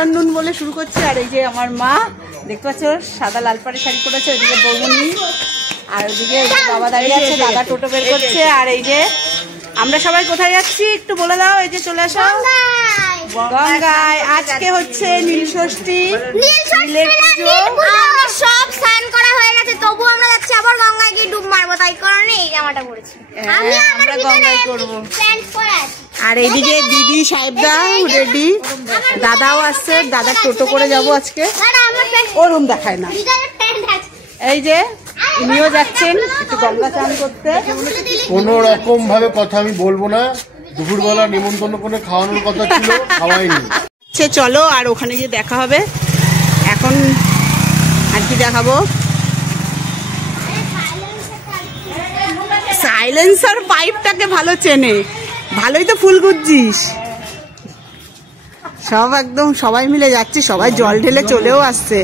Afternoon বলে শুরু করছে। আর এই যে আমার মা দেখতে পাচ্ছ সাদা লাল পাড়ে শাড়ি পরেছে, ওইদিকে বৌমনি, আর ওইদিকে বাবা দাঁড়িয়ে আছে, দাদা টোটো বের করছে। আর এই যে আমরা সবাই কোথায় যাচ্ছি একটু বলে দাও। এই যে চলে আসো গঙ্গায়। আজকে হচ্ছে নীলষষ্ঠী, নীলের পুজো। সব স্নান করা হয়ে গেছে, তবু আমরা যাচ্ছি আবার গঙ্গায় গিয়ে ডুব মারবো, তাই কারণে এই জামাটা পরেছি। আমরা গঙ্গায় করবো। আর এইদিকে দিদি সাহেবদা রেডি, দাদাও আসছে, দাদা টোটো করে যাবো আজকে। ওরম দেখায় না। এই যে উনিও যাচ্ছেন একটু গঙ্গা চান করতে। কোন রকম ভাবে কথা আমি বলবো না, দুপুরবেলা নিমন্ত্রণ করে খাওয়ানোর কথা ছিল, খাওয়াইনি। চলো আর ওখানে গিয়ে দেখা হবে। এখন আর কি দেখাবো, সাইলেন্সার পাইপটাকে ভালো চেনে, ভালোই তো ফুল গুজছিস। সব একদম সবাই মিলে যাচ্ছে, সবাই জল ঢেলে চলেও আসছে।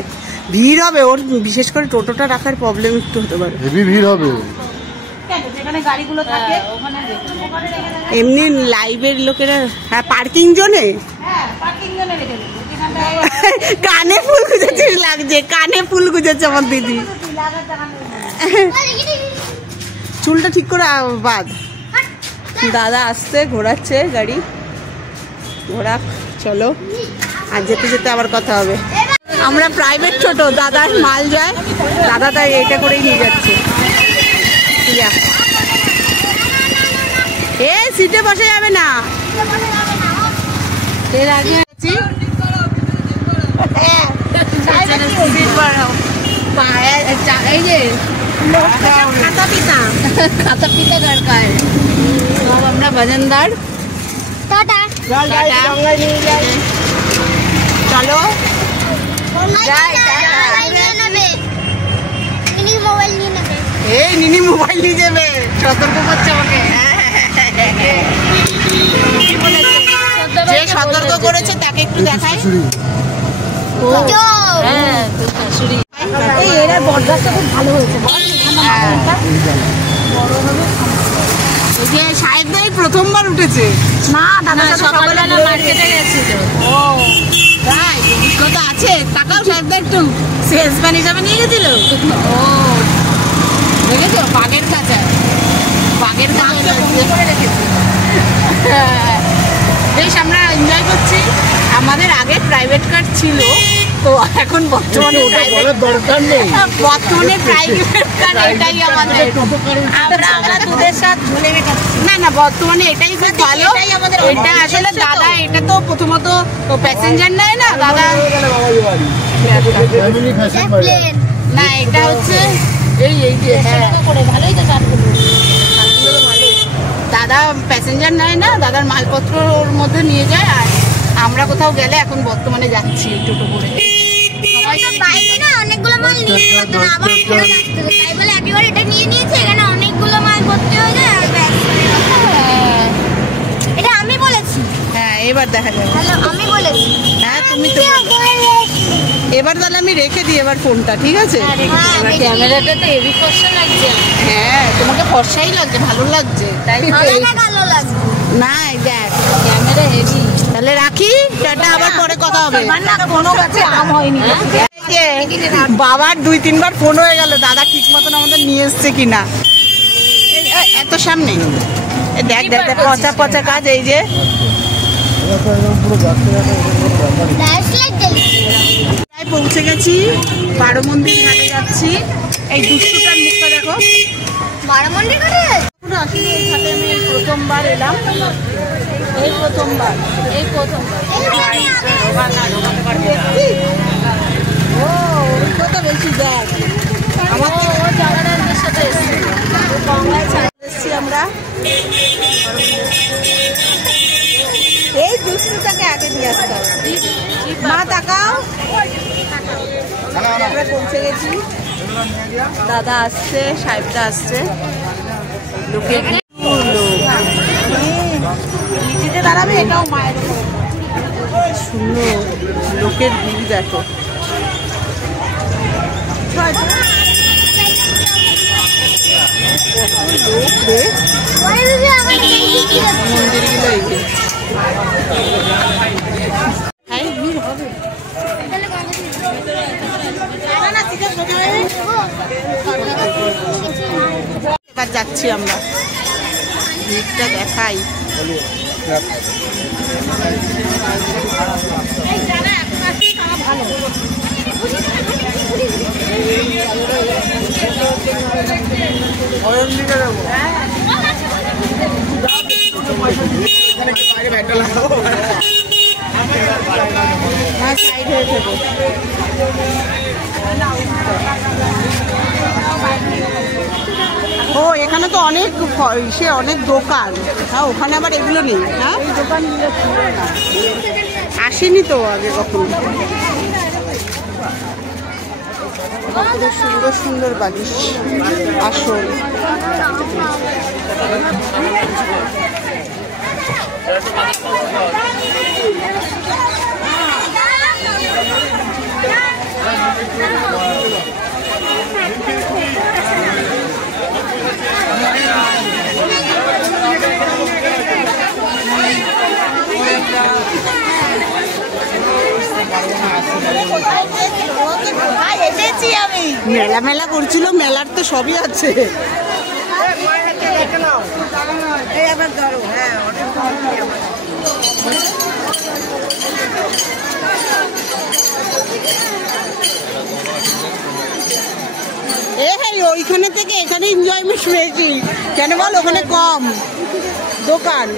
ভিড় হবে ওর, বিশেষ করে টোটোটা রাখার প্রবলেম একটু হতে পারে, হেভি ভিড় হবে। গাড়িগুলো থাকে এমনি লাইভের লোকেরা। হ্যাঁ পার্কিং জোনে, কানে ফুল গুজেছিস লাগছে, কানে ফুল গুজেছে আমার দিদি। চুলটা ঠিক করে বাদ। দাদা আসছে, ঘোরাচ্ছে গাড়ি, ঘোরা। চলো আর যেতে যেতে আবার কথা হবে। আমরা প্রাইভেট ছোট, দাদার মাল যায়, দাদা তাই এটা করেই নিয়ে যাচ্ছে। এ সিটে বসে যাবে না, এর আগে আছি। এই যে খাতা পিতা, খাতা পিতা দরকার। সব আমরা বাজানদার। চলো এই নিনি মোবাইল নিয়ে যাবে, সতর্ক করছে আমাকে। যে সতর্ক করেছে তাকে একটু দেখাই। এরা বরদাস্ত খুব ভালো হয়েছে। এই যে সাহেব ভাই প্রথমবার উঠেছে না, দাদা সকালবেলা মার্কেটে গেছিল। ও তাই অভিজ্ঞতা আছে। টাকাও সাহেব ভাই একটু সেলসম্যান হিসাবে নিয়ে গেছিল। ও দেখেছো বাঘের কাছে, বাঘের কাছে করে রেখেছে। বেশ আমরা এনজয় করছি। আমাদের আগে প্রাইভেট কার ছিল, তো এখন বর্তমানে দরকার নেই, বর্তমানে প্রাইভেট কার এটাই আমাদের। আমরা তোদের সাথে ভুলে গেছি না, না বর্তমানে এটাই খুব ভালো। এটা আসলে দাদা, এটা তো প্রথমত প্যাসেঞ্জার নেয় না দাদা, না এটা হচ্ছে এই যে ভালোই তো দাদা প্যাসেঞ্জার নেয় না, দাদার মালপত্র ওর মধ্যে নিয়ে যায়। আর আমরা কোথাও গেলে এখন বর্তমানে যাচ্ছি টোটো করে। অনেকগুলো মাল নিয়ে যেতে না, আবার ফেরত আসতে হবে, তাই বলে একবার এটা নিয়ে নিয়েছে। এখানে অনেকগুলো মাল ভর্তি হয়ে যায়। আর এটা আমি বলেছি। হ্যাঁ এবার দেখা যাবে। হ্যালো আমি বলেছি। হ্যাঁ তুমি তো এবার তাহলে আমি রেখে দিই এবার ফোনটা, ঠিক আছে? ক্যামেরাটা তো হেভি ফর্সা লাগছে। হ্যাঁ তোমাকে ফর্সাই লাগছে, ভালো লাগছে তাই। ভালো লাগছে না দেখ ক্যামেরা হেভি। তাহলে রাখি, টাটা, আবার পরে কথা হবে। কোনো কাছে আম হয়নি। বাবার 2-3 বার ফোন হয়ে গেল, দাদা ঠিক মতন আমাদের নিয়ে এসছে কিনা। এত সামনে দেখ দেখ দেখ, পচা পচা কাজ। এই যে পৌঁছে গেছি, বারো মন্দির ঘাটে যাচ্ছি। এই দুষ্টুটার মুখটা দেখো। বারো মন্দির ঘাটে আসলে এই ঘাটে আমি প্রথমবার এলাম, এই প্রথমবার। ও অভিজ্ঞতা বেশি দেখ আমার সাথে এসেছি আমরা। এই দুষ্টুটাকে আগে নিয়ে আসতে হবে। মা তাকাও, আমরা পৌঁছে গেছি। দাদা আসছে, সাহেবটা আসছে। লোকের নিচেতে দাঁড়াবে, এটাও মায়ের শুনো, লোকের ভিড় দেখো। মন্দিরগুলো এই যে ভিড় হবে। এবার যাচ্ছি আমরা, ভিড়টা দেখাই। ও এখানে তো অনেক অনেক দোকান। হ্যাঁ ওখানে আবার এগুলো নেই। হ্যাঁ দোকানগুলো আসেনি তো আগে কখনো। সুন্দর সুন্দর বালিশ আসল। মেলা মেলা করছিল, মেলার তো সবই আছে। ওইখানে থেকে এখানে এনজয়মেন্ট বেশি, কেন বল ওখানে কম দোকান।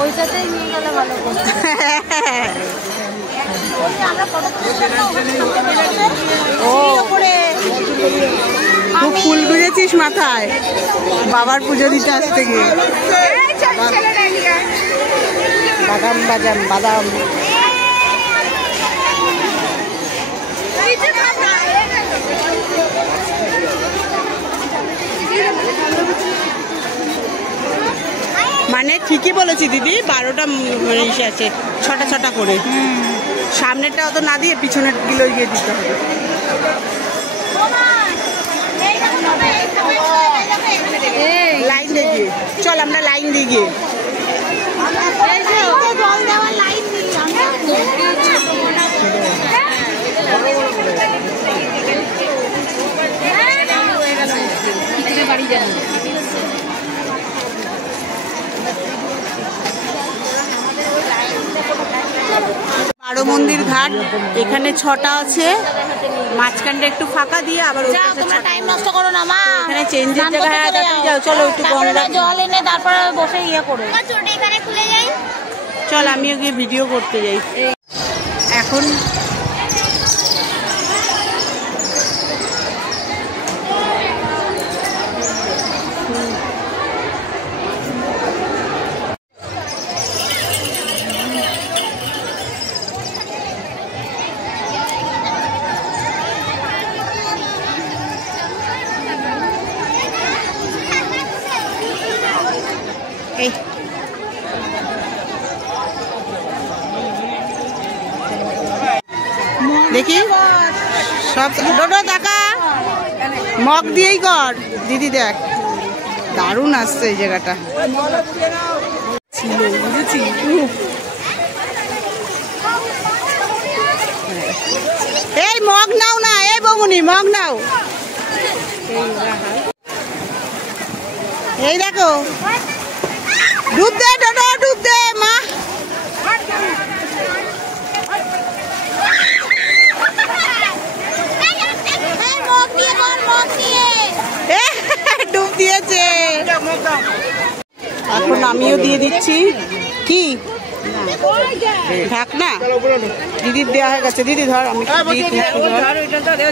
ওইটাতেই নিয়ে গেলে ভালো। খুব ফুল গুঁজেছিস মাথায় বাবার পুজো দিতে আসতে গিয়ে। বাদাম বাদাম বাদাম মানে ঠিকই বলেছি দিদি, 12টা ইসে আছে, 6টা 6টা করে। সামনেরটা অত না দিয়ে পিছনের গুলো গিয়ে দিতে হবে। লাইন দিয়ে গিয়ে চল, আমরা লাইন দিয়ে গিয়ে বাড়ি যান। বারো মন্দির ঘাট, এখানে 6টা আছে, মাঝখানটা একটু ফাঁকা দিয়ে আবার তোমরা টাইম নষ্ট করো না মা, এখানে চেঞ্জের জায়গায় যাও। চলো একটু গঙ্গা জল এনে তারপরে বসে ইয়ে করে এখানে খুলে যাই। চল আমিও গিয়ে ভিডিও করতে যাই এখন। দেখি সব ডোডো টাকা মগ দিয়েই কর দিদি, দেখ দারুণ আসছে এই জায়গাটা ছিল, বুঝেছি। এই মগ নাও না, এই বমুনি মগ নাও। এই দেখো ডুব দে ডোডো, ডুব দে মা। ডুব দিয়েছে, এখন আমিও দিয়ে দিচ্ছি। কি ঢাক না দিদির দেওয়া হয়ে গেছে। দিদি ধর, আমি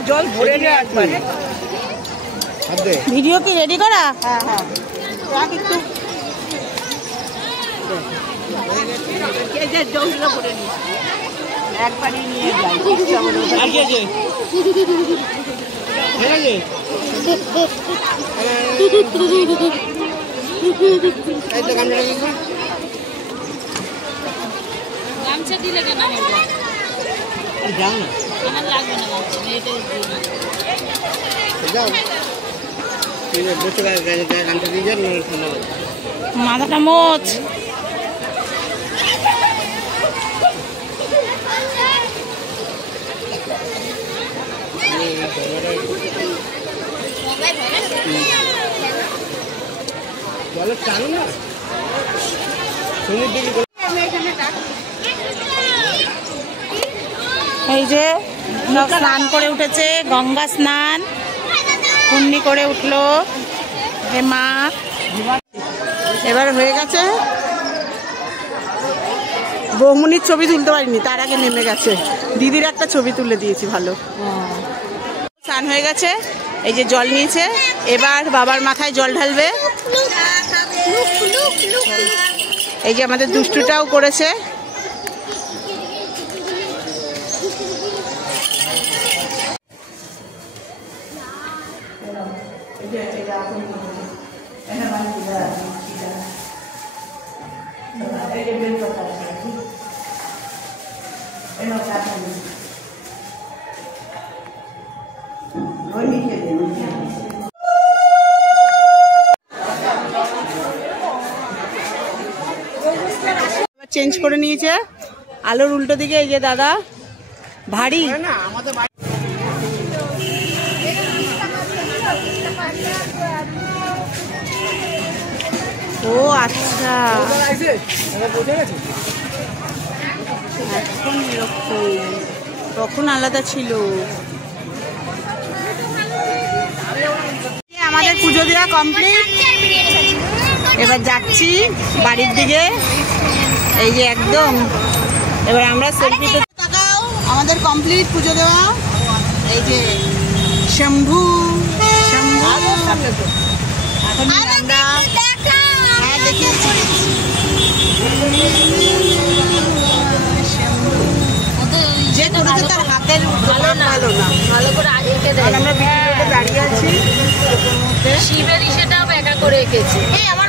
জল ভরে নিয়ে একবারে। ভিডিও কি রেডি করা? হ্যাঁ হ্যাঁ, একটু একবারই নিয়ে যাই। গামছা দিলে কেন আমার লাগবে না, মাথাটা মোচ। এই যে সব স্নান করে উঠেছে, গঙ্গা স্নান পুণ্যি করে উঠলো হে মা। এবার হয়ে গেছে, বৌমনির ছবি তুলতে পারিনি, তার আগে নেমে গেছে। দিদির একটা ছবি তুলে দিয়েছি ভালো। স্নান হয়ে গেছে, এই যে জল নিয়েছে, এবার বাবার মাথায় জল ঢালবে। এই যে আমাদের দুষ্টুটাও করেছে। চেঞ্জ করে নিয়েছে, আলোর উল্টো দিকে। এই যে দাদা ভারী, ও আচ্ছা এখন এরকম, তখন আলাদা ছিল। আমাদের পুজো দেওয়া কমপ্লিট, এবার যাচ্ছি বাড়ির দিকে। এই যে একদম, এবার আমরা সেলফিতে তাকাও। আমাদের কমপ্লিট পুজো দেওয়া। এই যে শম্ভু শম্ভু, এখন আমরা হ্যাঁ দেখিয়েছি। যে করেছে তার হাতের ভালো না, ভালো করে এঁকে দেয়। আমরা ভিডিওতে দাঁড়িয়ে আছি, শিবেরই সেটাও একা করে এঁকেছে। আমার